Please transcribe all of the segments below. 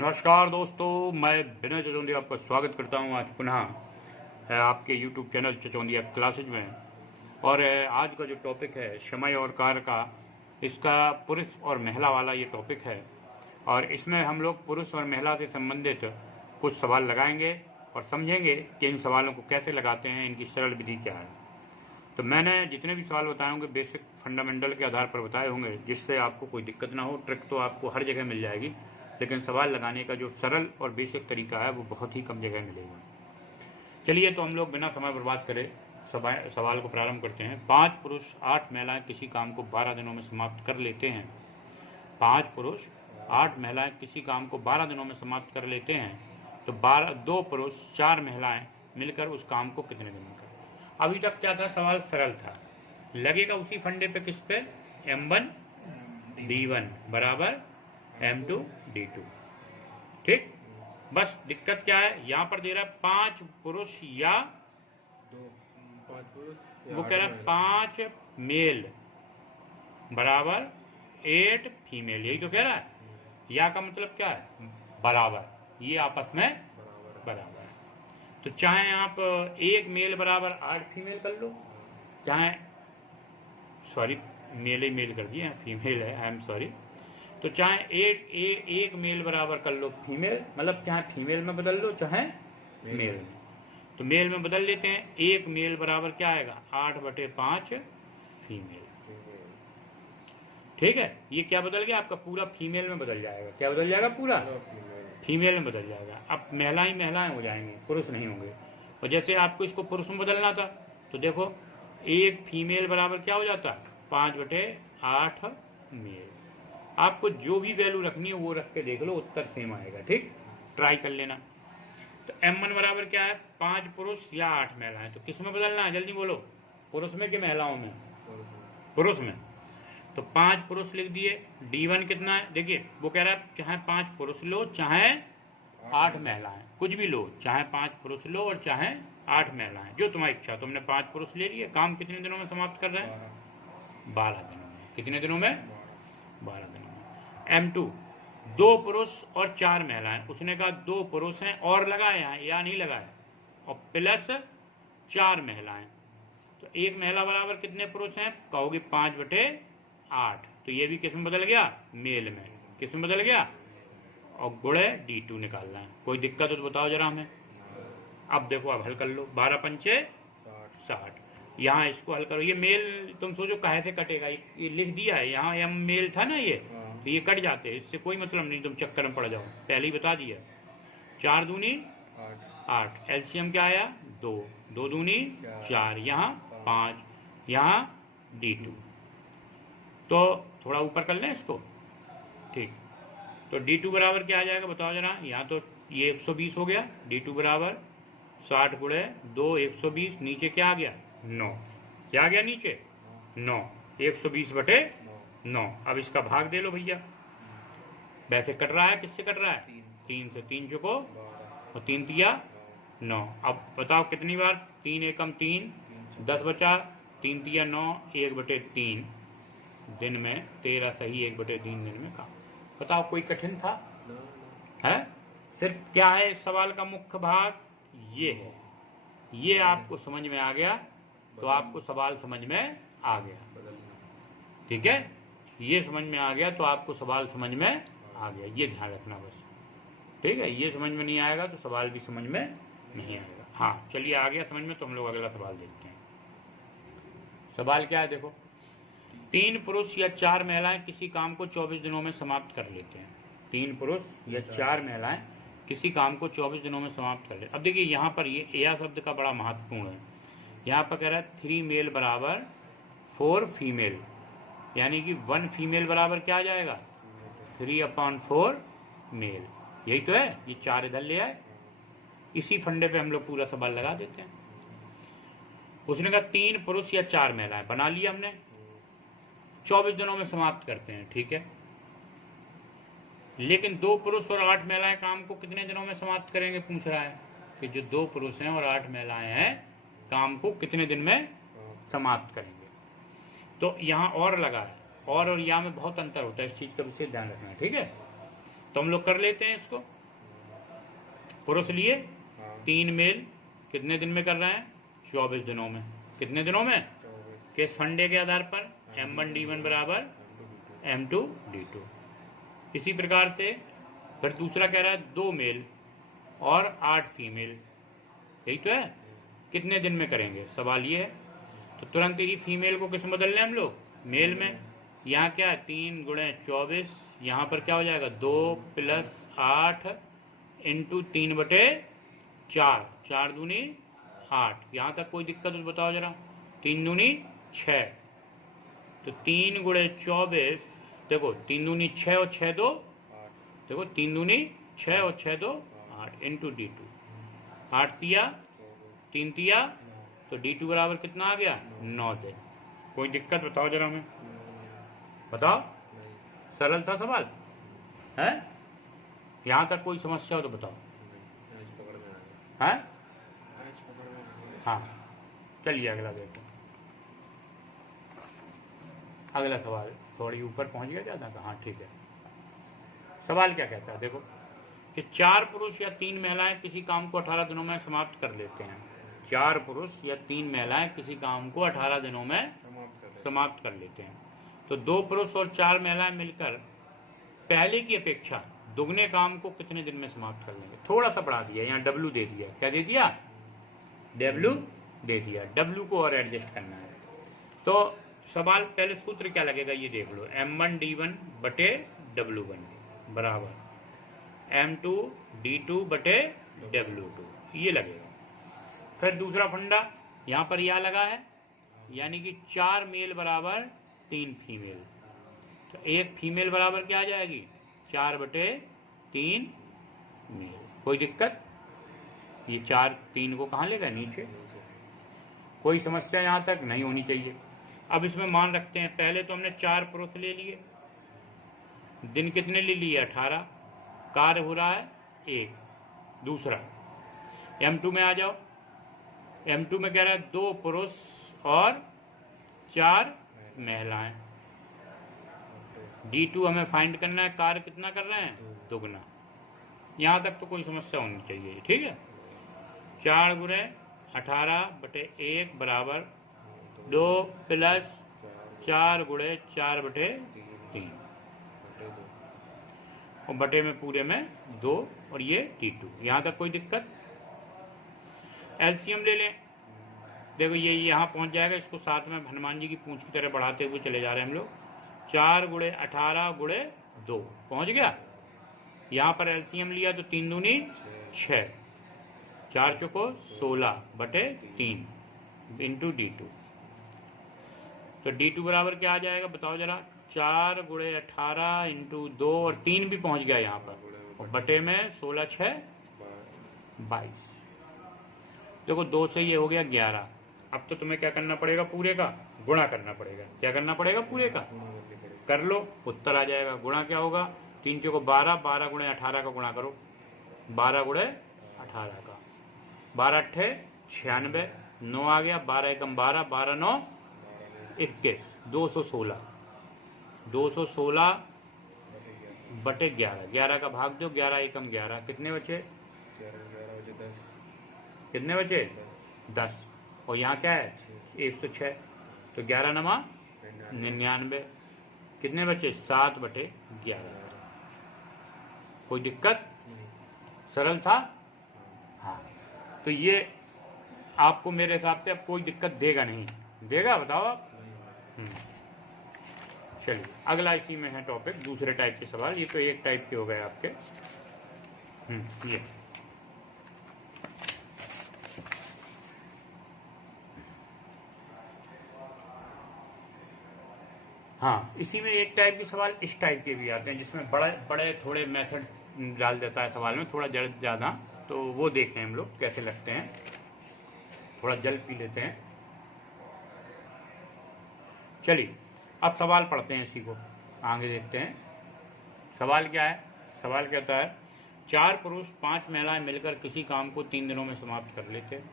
नमस्कार दोस्तों, मैं विनय चचौंदिया आपका स्वागत करता हूं आज पुनः आपके YouTube चैनल चचौंदिया क्लासेज में। और आज का जो टॉपिक है समय और कार्य का, इसका पुरुष और महिला वाला ये टॉपिक है। और इसमें हम लोग पुरुष और महिला से संबंधित कुछ सवाल लगाएंगे और समझेंगे कि इन सवालों को कैसे लगाते हैं, इनकी सरल विधि क्या है। तो मैंने जितने भी सवाल बताए होंगे बेसिक फंडामेंटल के आधार पर बताए होंगे, जिससे आपको कोई दिक्कत ना हो। ट्रिक तो आपको हर जगह मिल जाएगी, लेकिन सवाल लगाने का जो सरल और बेसिक तरीका है वो बहुत ही कम जगह मिलेगा। चलिए, तो हम लोग बिना समय बर्बाद करे सवाल को प्रारंभ करते हैं। 5 पुरुष 8 महिलाएं किसी काम को 12 दिनों में समाप्त कर लेते हैं। 5 पुरुष 8 महिलाएं किसी काम को 12 दिनों में समाप्त कर लेते हैं, तो 2 पुरुष 4 महिलाएं मिलकर उस काम को कितने दिन में करते हैं। अभी तक क्या था, सवाल सरल था, लगेगा उसी फंडे पे, किस पे, M1 D1 बराबर M2 D2। ठीक, बस दिक्कत क्या है, यहां पर दे रहा है 5 पुरुष या 5 पुरुष, वो कह रहा है 5 मेल बराबर 8 फीमेल, यही तो कह रहा है। या का मतलब क्या है, बराबर, ये आपस में बराबर है। तो चाहे आप 1 मेल बराबर 8 फीमेल कर लो, चाहे सॉरी मेल ही मेल कर दिए, फीमेल है, आई एम सॉरी। तो चाहे एक मेल बराबर कर लो फीमेल, मतलब चाहे फीमेल में बदल लो चाहे मेल में। तो मेल में बदल लेते हैं, 1 मेल बराबर क्या आएगा, 8/5 फीमेल। ठीक है, ये क्या बदल गया आपका, पूरा फीमेल में बदल जाएगा। क्या बदल जाएगा, पूरा फीमेल में बदल जाएगा। अब महिलाएं महिलाएं हो जाएंगी, पुरुष नहीं होंगे। और जैसे आपको इसको पुरुष में बदलना था, तो देखो 1 फीमेल बराबर क्या हो जाता, 5/8 मेल। आपको जो भी वैल्यू रखनी है वो रख के देख लो, उत्तर सेम आएगा। ठीक, ट्राई कर लेना। तो M1 बराबर क्या है, 5 पुरुष या 8 महिलाएं। तो किस में बदलना है, जल्दी बोलो, पुरुष में कि महिलाओं में, पुरुष में। तो 5 पुरुष लिख दिए। D1 कितना है, देखिए वो कह रहा है चाहे 5 पुरुष लो चाहे 8 महिलाएं, कुछ भी लो, चाहे 5 पुरुष लो और चाहे 8 महिलाएं, जो तुम्हारी इच्छा। तुमने 5 पुरुष ले लिए, काम कितने दिनों में समाप्त कर रहे हैं, 12 दिनों में। कितने दिनों में, 12 दिनों में। M2 2 पुरुष और 4 महिलाएं। उसने कहा 2 पुरुष हैं और लगाए हैं या नहीं लगाए, और प्लस 4 महिलाएं। तो 1 महिला बराबर कितने पुरुष हैं, कहोगे 5/8। तो ये भी किस में बदल गया, मेल में। किस में बदल गया, और गुणे D2 निकालना है। कोई दिक्कत हो तो बताओ जरा हमें। अब देखो, अब हल कर लो, 12×5 = 60। यहाँ इसको हल करो, ये मेल तुम सोचो काहे से कटेगा, ये लिख दिया है यहाँ, M मेल था ना ये, तो ये कट जाते हैं, इससे कोई मतलब नहीं, तुम चक्कर में पड़ जाओ, पहले ही बता दिया। 4 दूनी 8, एलसीएम क्या आया, 2, 2 दूनी 4, यहाँ 5, यहाँ D2। तो थोड़ा ऊपर कर लें इसको। ठीक, तो D2 बराबर क्या आ जाएगा, बताओ जरा। यहाँ तो ये 120 हो गया, D2 बराबर 60 गुणे 2 120, नीचे क्या आ गया, 9। क्या आ गया नीचे, 9, 120/9। अब इसका भाग दे लो भैया। वैसे कट रहा है, किससे कट रहा है, 3 से। 3 चुको और 3 तिया 9। अब बताओ कितनी बार, 3 एकम 3, 10 बचा, 3 तिया 9, 1/3 दिन में, 13 सही, 1/3 दिन में काम। बताओ, कोई कठिन था है? सिर्फ क्या है इस सवाल का मुख्य भाग, ये है। ये आपको समझ में आ गया तो आपको सवाल समझ में आ गया। ठीक है, ये समझ में आ गया तो आपको सवाल समझ में आ गया, ये ध्यान रखना बस। ठीक है, ये समझ में नहीं आएगा तो सवाल भी समझ में नहीं आएगा। हाँ चलिए, आ गया समझ में, तो हम लोग अगला सवाल देखते हैं। सवाल क्या है, देखो, 3 पुरुष या 4 महिलाएं किसी काम को 24 दिनों में समाप्त कर लेते हैं। 3 पुरुष या 4 महिलाएं किसी काम को 24 दिनों में समाप्त कर लेते। अब देखिए यहाँ पर ये या शब्द का बड़ा महत्वपूर्ण है। यहाँ पर कह रहा है 3 मेल बराबर 4 फीमेल, यानी कि 1 फीमेल बराबर क्या आ जाएगा, 3/4 मेल। यही तो है, ये 4 इधर ले आए, इसी फंडे पे हम लोग पूरा सवाल लगा देते हैं। उसने कहा 3 पुरुष या 4 महिलाएं, बना लिया हमने, 24 दिनों में समाप्त करते हैं। ठीक है, लेकिन 2 पुरुष और 8 महिलाएं काम को कितने दिनों में समाप्त करेंगे, पूछ रहा है कि जो 2 पुरुष हैं और 8 महिलाएं हैं काम को कितने दिन में समाप्त करेंगे। तो यहाँ और लगा है, और या में बहुत अंतर होता है, इस चीज का विशेष ध्यान रखना है। ठीक है, तो हम लोग कर लेते हैं इसको। पुरुष लिए, हाँ 3 मेल, कितने दिन में कर रहे हैं? 24 दिनों में। कितने दिनों में? 24 किस फंडे के आधार पर? M1D1 बराबर M2D2। इसी प्रकार से फिर दूसरा कह रहा है 2 मेल और 8 फीमेल, यही तो है। कितने दिन में करेंगे? सवाल ये है। तो तुरंत ही फीमेल को किस में बदल लें हम लोग? मेल में। यहाँ क्या है? 3 गुणे 24, यहाँ पर क्या हो जाएगा? 2 प्लस 8 इंटू 3/4, 4 दूनी 8। यहाँ तक कोई दिक्कत हो बताओ जरा? 3 दूनी 6, तो 3 गुणे 24, देखो 3 दूनी 6 और 6 2, 8 देखो 3 दूनी 6 और 6 2 8 इंटू D2। 8 तिया 3 तिया, तो D2 बराबर कितना आ गया? 9 दिन। कोई दिक्कत बताओ जरा हमें, बताओ। नहीं सरल था सवाल है। यहाँ तक कोई समस्या हो तो बताओ। नहीं, आज पकड़ में आ गया, है? आज पकड़ में आ गया। हाँ, चलिए अगला देखो। अगला सवाल थोड़ी ऊपर पहुंच गया ज़्यादा का? हाँ ठीक है। सवाल क्या कहता है देखो कि 4 पुरुष या 3 महिलाएं किसी काम को 18 दिनों में समाप्त कर लेते हैं। 4 पुरुष या 3 महिलाएं किसी काम को 18 दिनों में समाप्त कर लेते हैं। तो 2 पुरुष और 4 महिलाएं मिलकर पहले की अपेक्षा दुगने काम को कितने दिन में समाप्त कर लेंगे? थोड़ा सा बढ़ा दिया, यहाँ W दे दिया। क्या दे दिया? W दे दिया। W को और एडजस्ट करना है। तो सवाल पहले सूत्र क्या लगेगा ये देख लो। M1D1 बटे W1 बराबर M2D2 बटे W2, ये लगेगा। फिर दूसरा फंडा यहाँ पर यह लगा है, यानी कि 4 मेल बराबर 3 फीमेल। तो एक फीमेल बराबर क्या आ जाएगी? 4 बटे 3 मेल। कोई दिक्कत? ये 4 3 को कहाँ लेगा? नीचे। कोई समस्या यहाँ तक नहीं होनी चाहिए। अब इसमें मान रखते हैं, पहले तो हमने 4 पुरुष ले लिए, दिन कितने ले लिए? 18, कार्य हो रहा है 1। दूसरा M2 में आ जाओ। M2 में कह रहा है 2 पुरुष और 4 महिलाएं। D2 हमें फाइंड करना है, कार्य कितना कर रहे हैं? दुगना। यहां तक तो कोई समस्या होनी चाहिए, ठीक है। 4 गुणे 18 बटे 1 बराबर 2 प्लस 4 गुणे 4 बटे 3, और बटे में पूरे में 2, और ये T2। यहां तक कोई दिक्कत? एलसीएम ले लें। देखो ये यहाँ पहुंच जाएगा, इसको साथ में हनुमान जी की पूंछ की तरह बढ़ाते हुए चले जा रहे हैं हम लोग। 4 गुणे 18 गुणे 2 पहुंच गया। यहाँ पर एलसीएम लिया तो 3 दूनी 6, 4 चौको 16 बटे 3 इंटू D2। तो D2 बराबर क्या आ जाएगा बताओ जरा? 4 गुणे 18 इंटू 2, और 3 भी पहुंच गया यहाँ पर, और बटे में 16 6 22। देखो 2 से ये हो गया 11। अब तो तुम्हें क्या करना पड़ेगा? पूरे का गुणा करना पड़ेगा। क्या करना पड़ेगा? पूरे का कर लो, उत्तर आ जाएगा। गुणा क्या होगा? 3 चौको 12, 12 गुणे 18 का गुणा करो, 12 गुणे 18 का, 12 अट्ठे 96, 9 आ गया, 12 एकम 12, 12 9 21, 216। 216 बटे 11, 11 का भाग दो, 11 एकम 11, कितने बचे? कितने बचे? 10। और यहाँ क्या है? 106। तो 11 नमा 99, कितने बचे? 7 बटे 11। कोई दिक्कत? सरल था। हाँ, तो ये आपको मेरे हिसाब से अब कोई दिक्कत देगा नहीं, देगा? बताओ आप। चलिए अगला इसी में है टॉपिक, दूसरे टाइप के सवाल। ये तो एक टाइप के हो गए आपके। ये हाँ, इसी में एक टाइप के सवाल इस टाइप के भी आते हैं, जिसमें बड़े बड़े थोड़े मेथड डाल देता है सवाल में, थोड़ा ज़्यादा। तो वो देखें हम लोग कैसे लगते हैं। थोड़ा जल पी लेते हैं। चलिए अब सवाल पढ़ते हैं, इसी को आगे देखते हैं। सवाल क्या है? सवाल कहता है 4 पुरुष 5 महिलाएं मिलकर किसी काम को 3 दिनों में समाप्त कर लेते हैं।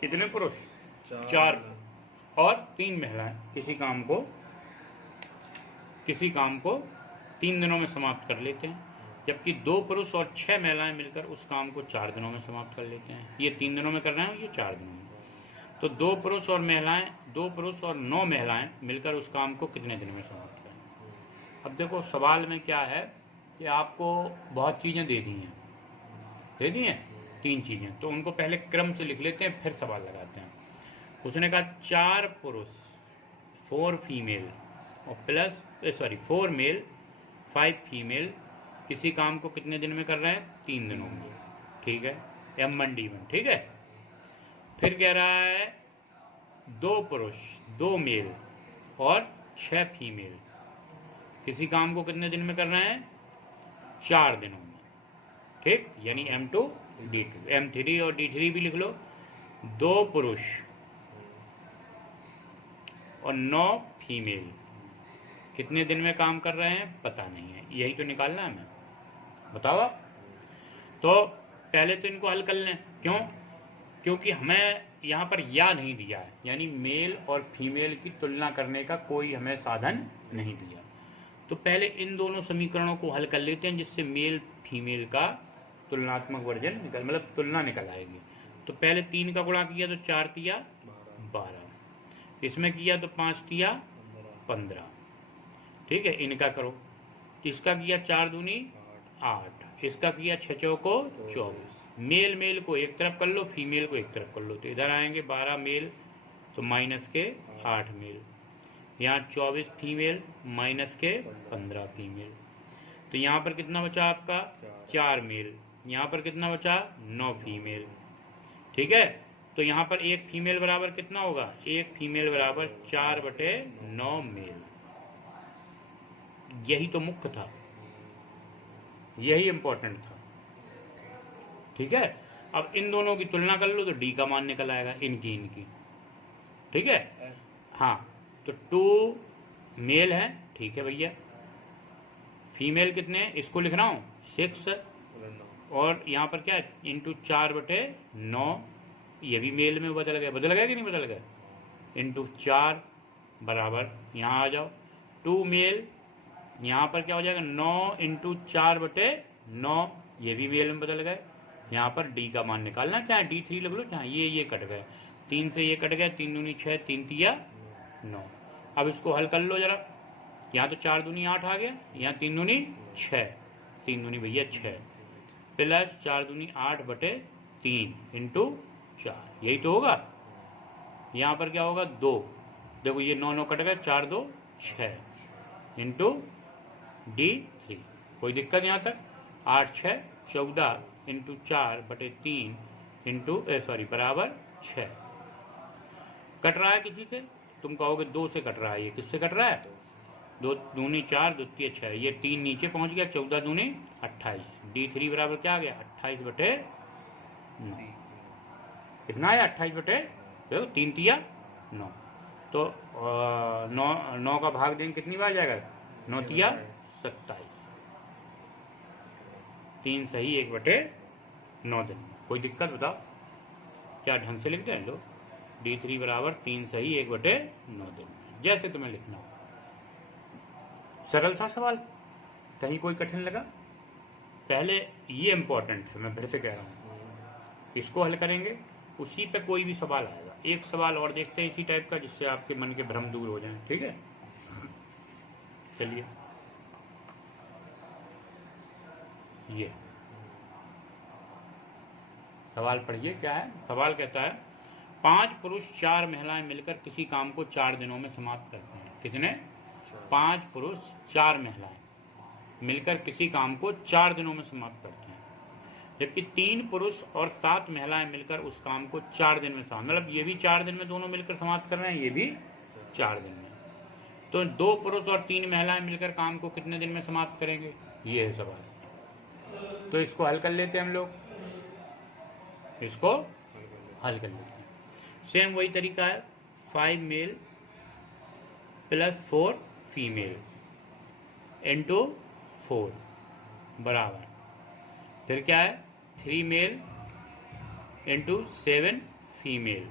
कितने पुरुष? 4 और 3 महिलाएं किसी काम को 3 दिनों में समाप्त कर लेते हैं, जबकि 2 पुरुष और 6 महिलाएं मिलकर उस काम को 4 दिनों में समाप्त कर लेते हैं। ये 3 दिनों में कर रहे हैं, ये 4 दिनों में। तो 2 पुरुष और 9 महिलाएं मिलकर उस काम को कितने दिन में समाप्त करें। अब देखो सवाल में क्या है कि आपको बहुत चीज़ें दे दी हैं 3 चीज़ें, तो उनको पहले क्रम से लिख लेते हैं, फिर सवाल लगाते हैं। उसने कहा 4 पुरुष 4 फीमेल और 4 मेल 5 फीमेल किसी काम को कितने दिन में कर रहे हैं, 3 दिनों में। ठीक है, M1D1। ठीक है, फिर कह रहा है 2 पुरुष 2 मेल और 6 फीमेल किसी काम को कितने दिन में कर रहे हैं, 4 दिनों में। ठीक, यानी M2 D2। M3 और D3 भी लिख लो। 2 पुरुष और 9 फीमेल कितने दिन में काम कर रहे हैं, पता नहीं है, यही तो निकालना है हमें। बताओ आप। तो पहले तो इनको हल कर लें। क्यों? क्योंकि हमें यहाँ पर या नहीं दिया है, यानी मेल और फीमेल की तुलना करने का कोई हमें साधन नहीं दिया। तो पहले इन दोनों समीकरणों को हल कर लेते हैं, जिससे मेल फीमेल का तुलनात्मक वर्जन मतलब तुलना निकल आएगी। तो पहले 3 का गुणा किया तो 4 तिया 12, इसमें किया तो 5 तिया 15। ठीक है, इनका करो। इसका किया 4 दूनी 8, इसका किया 6 चौको 24। मेल को एक तरफ कर लो, फीमेल को एक तरफ कर लो, तो इधर आएंगे 12 मेल तो माइनस के 8 मेल, यहाँ 24 फीमेल माइनस के 15 फीमेल। तो यहाँ पर कितना बचा आपका, 4 मेल। यहाँ पर कितना बचा, 9 फीमेल। ठीक है, तो यहाँ पर एक फीमेल बराबर कितना होगा, एक फीमेल बराबर 4/9 मेल। यही तो मुख्य था, यही इंपॉर्टेंट था। ठीक है, अब इन दोनों की तुलना कर लो तो डी का मान निकल आएगा, इनकी। ठीक है, हाँ, तो 2 मेल है। ठीक है भैया, फीमेल कितने हैं, इसको लिख रहा हूँ 6, और यहाँ पर क्या है, इंटू 4/9, ये भी मेल में बदल गया कि नहीं बदल गया, इंटू 4 बराबर, यहाँ आ जाओ 2 मेल, यहाँ पर क्या हो जाएगा 9 इंटू 4/9, ये भी मेल में बदल गए। यहाँ पर डी का मान निकालना, चाहे D3 लिख लो, चाहे ये कट गए, 3 से ये कट गया, 3 दूनी 6, 3 तिया 9। अब इसको हल कर लो जरा। यहाँ तो 4 दूनी 8 आ गया, यहाँ 3 दूनी 6, 3 दूनी भैया 6, प्लस 4 दूनी 8/3 इंटू 4, यही तो होगा। यहाँ पर क्या होगा 2, देखो ये 9 कट गए, 4 2 6 इंटू D3। कोई दिक्कत यहाँ तक, 8 6 14 इंटू 4/3 इंटू बराबर 6। कट रहा है किसी से, तुम कहोगे 2 से कट रहा है, ये किससे कट रहा है, 2 दूनी 4, 2 तिया 6, ये 3 नीचे पहुंच गया, 14 दूनी 28, D3 बराबर क्या आ गया 28/9। कितना है 28 देखो 3 तिया 9, तो 9 का भाग देंगे कितनी बार जाएगा, 9 तिया 27, 3 सही 1/9 दिन। कोई दिक्कत बताओ, क्या ढंग से लिखते हैं लोग, D3 बराबर 3 सही 1/9 दिन, जैसे तुम्हें लिखना हो। सरल था सवाल, कहीं कोई कठिन लगा। पहले ये इंपॉर्टेंट है, मैं फिर से कह रहा हूँ, इसको हल करेंगे, उसी पे कोई भी सवाल आएगा। एक सवाल और देखते हैं इसी टाइप का, जिससे आपके मन के भ्रम दूर हो जाएं। ठीक है, चलिए ये सवाल पढ़िए, क्या है सवाल, कहता है 5 पुरुष 4 महिलाएं मिलकर किसी काम को 4 दिनों में समाप्त करते हैं। कितने, 5 पुरुष 4 महिलाएं मिलकर किसी काम को 4 दिनों में समाप्त करते हैं, जबकि 3 पुरुष और 7 महिलाएं मिलकर उस काम को 4 दिन में समाप्त, मतलब ये भी 4 दिन में दोनों मिलकर समाप्त कर रहे हैं, ये भी 4 दिन में। तो 2 पुरुष और 3 महिलाएं मिलकर काम को कितने दिन में समाप्त करेंगे, ये है सवाल। तो इसको हल कर लेते हैं हम लोग, इसको हल कर लेते हैं। सेम वही तरीका है, 5 मेल प्लस 4 फीमेल इंटू 4 बराबर, फिर क्या है 3 मेल इंटू 7 फीमेल,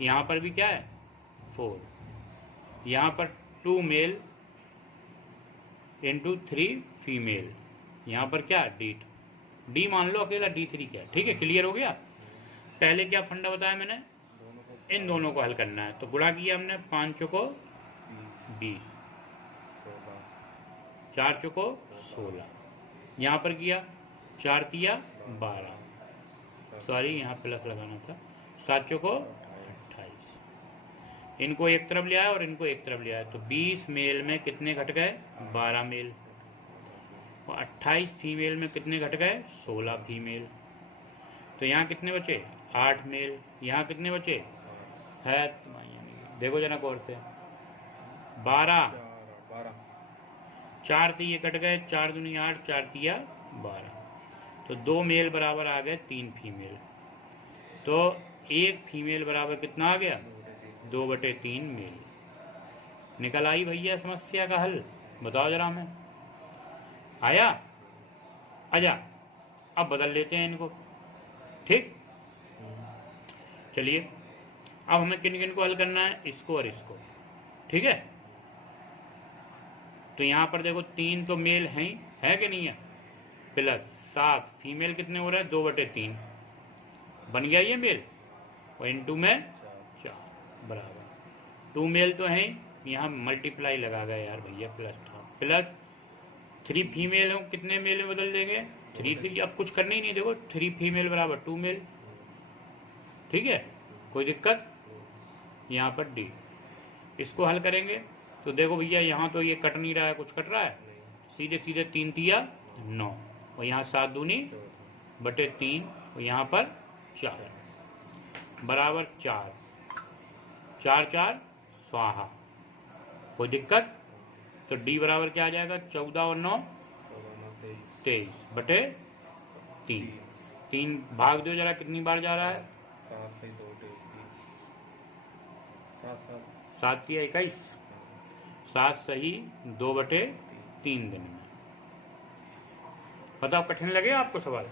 यहाँ पर भी क्या है 4, यहाँ पर 2 मेल इंटू 3 फीमेल, यहाँ पर क्या डी मान लो अकेला, D3 क्या, ठीक है, क्लियर हो गया। पहले क्या फंडा बताया मैंने, दोनों को इन दोनों को हल करना है, तो गुणा किया हमने 5 चौको 20, 16 4 चौको 16, यहाँ पर किया 4 तिया 12, सॉरी यहाँ प्लस लगाना था, 7 चौको 28, इनको एक तरफ ले आया और इनको एक तरफ ले आया, तो 20 मेल में कितने घट गए, 12 मेल, और 28 फीमेल में कितने घट गए, 16 फीमेल। तो यहाँ कितने बचे, 8 मेल, यहाँ कितने बचे है, देखो जना गौर से, 12, 4 तिये कट गए, 4 दूनी 8, 4 तिया 12, तो 2 मेल बराबर आ गए 3 फीमेल, तो 1 फीमेल बराबर कितना आ गया, 2/3 मेल। निकल आई भैया समस्या का हल, बताओ जरा हमें, आया, आजा, अब बदल लेते हैं इनको, ठीक। चलिए अब हमें किन किन को हल करना है, इसको और इसको, ठीक है। तो यहां पर देखो 3 तो मेल हैं, है कि नहीं है, प्लस 7 फीमेल कितने हो रहे हैं, 2/3 बन गया ये मेल, और इनटू में 4 बराबर 2 मेल तो हैं, यहाँ मल्टीप्लाई लगा गए यार भैया, प्लस 3 फीमेल हो, कितने मेल में बदल देंगे, 3, अब कुछ करना ही नहीं, देखो 3 फीमेल बराबर 2 मेल, ठीक है, कोई दिक्कत। यहाँ पर डी, इसको हल करेंगे तो देखो भैया यहाँ तो ये कट नहीं रहा है, कुछ कट रहा है, सीधे सीधे 3 तिया 9, और यहाँ 7 दूनी बटे 3, और यहाँ पर 4 बराबर 4, 4 स्वाहा, कोई दिक्कत। तो डी बराबर क्या आ जाएगा, 14 और 9 23 बटे 3 भाग दो जरा, कितनी बार जा रहा है, 7 या 21, 7 सही 2/3 दिन में। बताओ कठिन लगे आपको सवाल,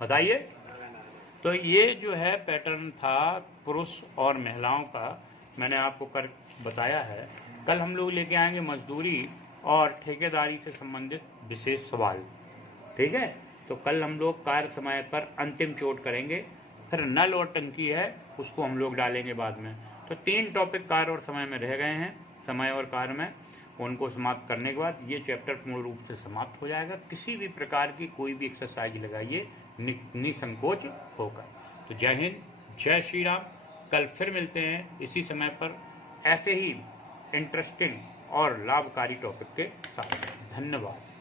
बताइए। तो ये जो है पैटर्न था पुरुष और महिलाओं का, मैंने आपको कर बताया है। कल हम लोग लेके आएंगे मजदूरी और ठेकेदारी से संबंधित विशेष सवाल, ठीक है। तो कल हम लोग कार्य समय पर अंतिम चोट करेंगे, फिर नल और टंकी है उसको हम लोग डालेंगे बाद में। तो 3 टॉपिक कार्य और समय में रह गए हैं, समय और कार्य में, उनको समाप्त करने के बाद ये चैप्टर पूर्ण रूप से समाप्त हो जाएगा। किसी भी प्रकार की कोई भी एक्सरसाइज लगाइए निसंकोच होकर। तो जय हिंद, जय श्री राम। कल फिर मिलते हैं इसी समय पर ऐसे ही इंटरेस्टिंग और लाभकारी टॉपिक के साथ। धन्यवाद।